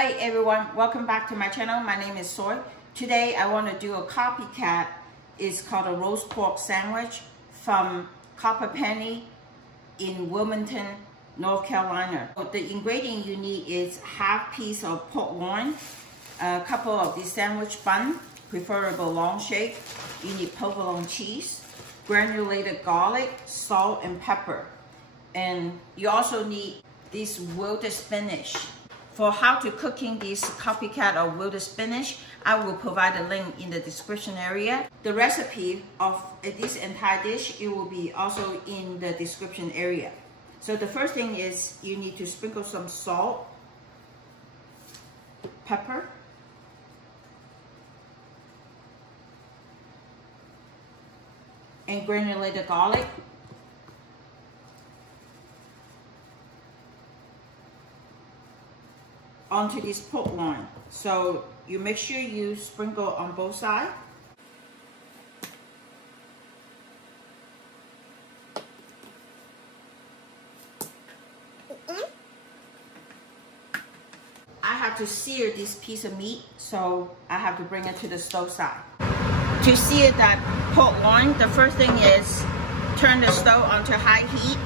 Hi everyone, welcome back to my channel. My name is Soy. Today I want to do a copycat. It's called a roast pork sandwich from Copycat in Wilmington, North Carolina. The ingredient you need is half piece of pork loin, a couple of these sandwich bun, preferable long shape. You need provolone cheese, granulated garlic, salt and pepper. And you also need this wilted spinach. For how to cooking this copycat or wilted spinach, I will provide a link in the description area. The recipe of this entire dish, it will be also in the description area. So the first thing is you need to sprinkle some salt, pepper, and granulated garlic. Onto this pork loin. So you make sure you sprinkle on both sides. I have to sear this piece of meat, so I have to bring it to the stove side. To sear that pork loin, the first thing is turn the stove onto high heat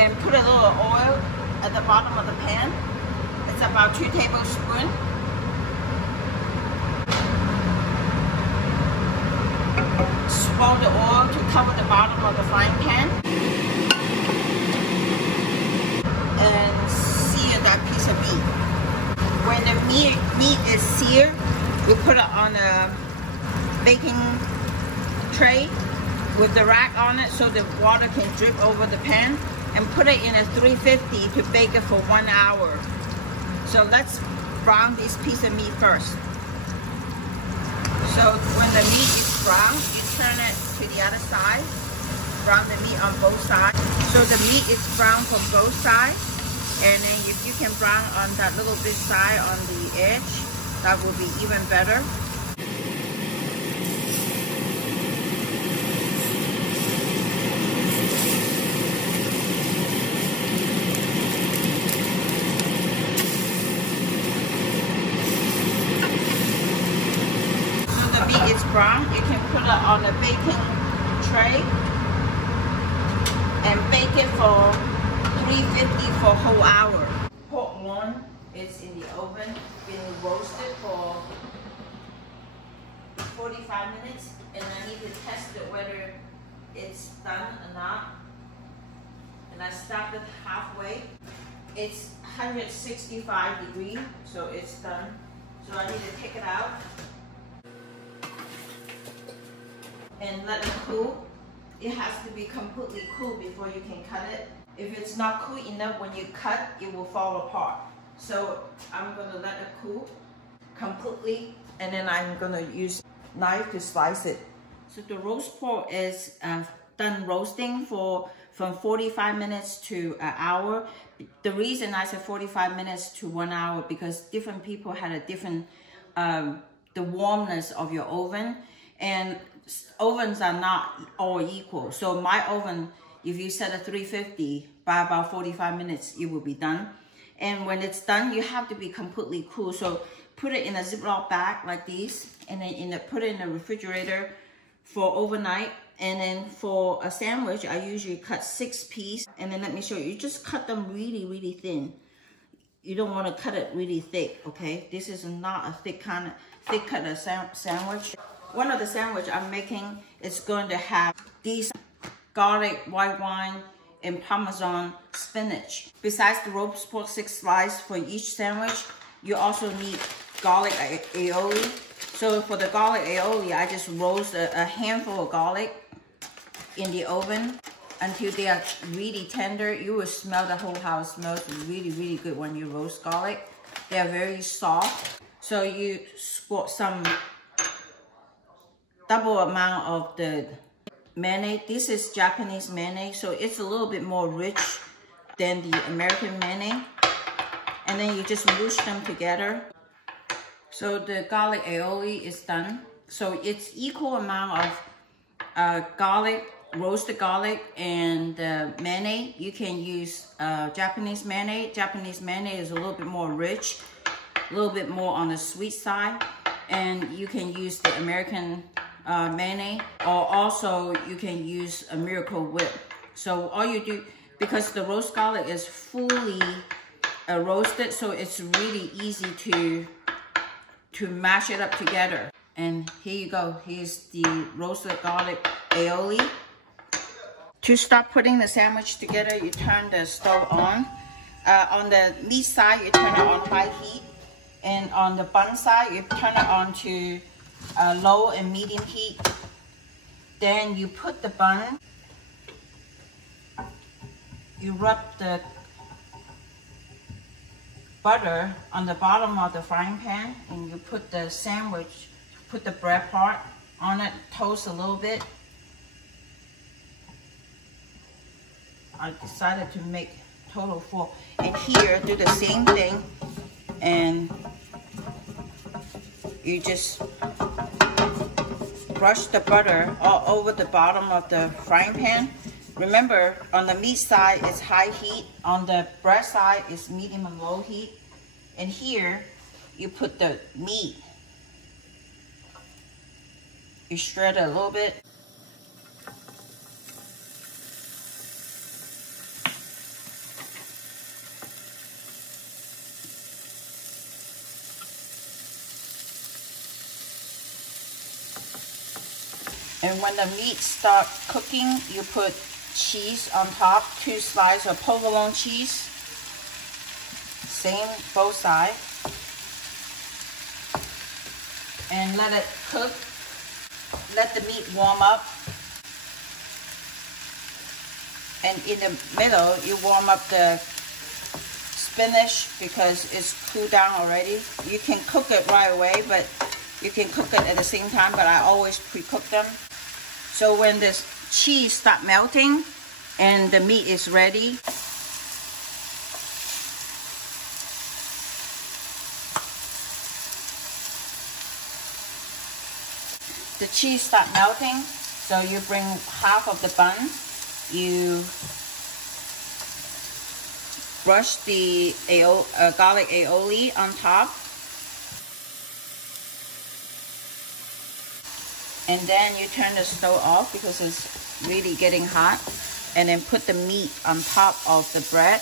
and put a little oil at the bottom of the pan. It's about 2 tablespoons. Swirl the oil to cover the bottom of the frying pan. And sear that piece of meat. When the meat is seared, we put it on a baking tray with the rack on it so the water can drip over the pan, and put it in a 350 to bake it for 1 hour. So let's brown this piece of meat first. So when the meat is brown, you turn it to the other side. Brown the meat on both sides. So the meat is brown from both sides. And then if you can brown on that little bit side on the edge, that will be even better. It's brown, you can put it on a baking tray and bake it for 350 for a whole hour. Pork loin is in the oven, been roasted for 45 minutes, and I need to test it whether it's done or not. And I stopped it halfway. It's 165 degrees, so it's done. So I need to take it out and let it cool. It has to be completely cool before you can cut it. If it's not cool enough, when you cut, it will fall apart. So I'm gonna let it cool completely, and then I'm gonna use knife to slice it. So the roast pork is done roasting from 45 minutes to an hour. The reason I said 45 minutes to 1 hour, because different people had a different, the warmness of your oven. And ovens are not all equal. So my oven, if you set a 350, by about 45 minutes, it will be done. And when it's done, you have to be completely cool. So put it in a ziploc bag like this, and then put it in the refrigerator for overnight. And then for a sandwich, I usually cut 6 pieces. And then let me show you, you just cut them really, really thin. You don't want to cut it really thick, okay? This is not a thick cut of sandwich. One of the sandwich I'm making is going to have these garlic, white wine, and Parmesan spinach. Besides the roast pork 6 slices for each sandwich, you also need garlic aioli. So for the garlic aioli, I just roast a handful of garlic in the oven until they are really tender. You will smell the whole house. It smells really, really good when you roast garlic. They are very soft. So you squirt some double amount of the mayonnaise. This is Japanese mayonnaise, so it's a little bit more rich than the American mayonnaise. And then you just mush them together. So the garlic aioli is done. So it's equal amount of garlic, roasted garlic, and mayonnaise. You can use Japanese mayonnaise. Japanese mayonnaise is a little bit more rich. a little bit more on the sweet side. And you can use the American mayonnaise, or also you can use a Miracle Whip. So all you do, because the roast garlic is fully roasted, so it's really easy to mash it up together. And here you go. Here's the roasted garlic aioli. To start putting the sandwich together, you turn the stove on. On the meat side, you turn it on high heat. And on the bun side, you turn it on to low and medium heat. Then you put the bun. You rub the butter on the bottom of the frying pan, and you put the sandwich, put the bread part on it, toast a little bit. I decided to make total 4. And here, do the same thing, and you just brush the butter all over the bottom of the frying pan. Remember, on the meat side, it's high heat. On the bread side, it's medium and low heat. And here, you put the meat. You shred it a little bit. And when the meat starts cooking, you put cheese on top, 2 slices of provolone cheese, same both sides, and let it cook. Let the meat warm up, and in the middle you warm up the spinach because it's cooled down already. You can cook it right away, but you can cook it at the same time, but I always pre-cook them. So when the cheese starts melting and the meat is ready, the cheese starts melting, so you bring half of the bun, you brush the garlic aioli on top, and then you turn the stove off because it's really getting hot, and then put the meat on top of the bread.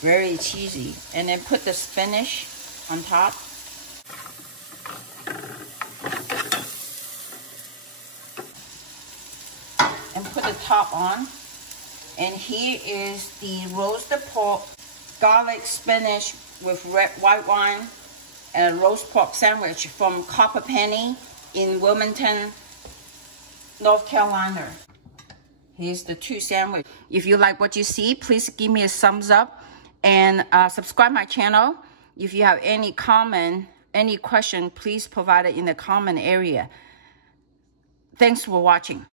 Very cheesy. And then put the spinach on top. And put the top on. And here is the roasted pork, garlic spinach with red white wine, and a roast pork sandwich from Copycat in Wilmington, North Carolina. Here's the 2 sandwiches. If you like what you see, please give me a thumbs up and subscribe my channel. If you have any comment, any question, please provide it in the comment area. Thanks for watching.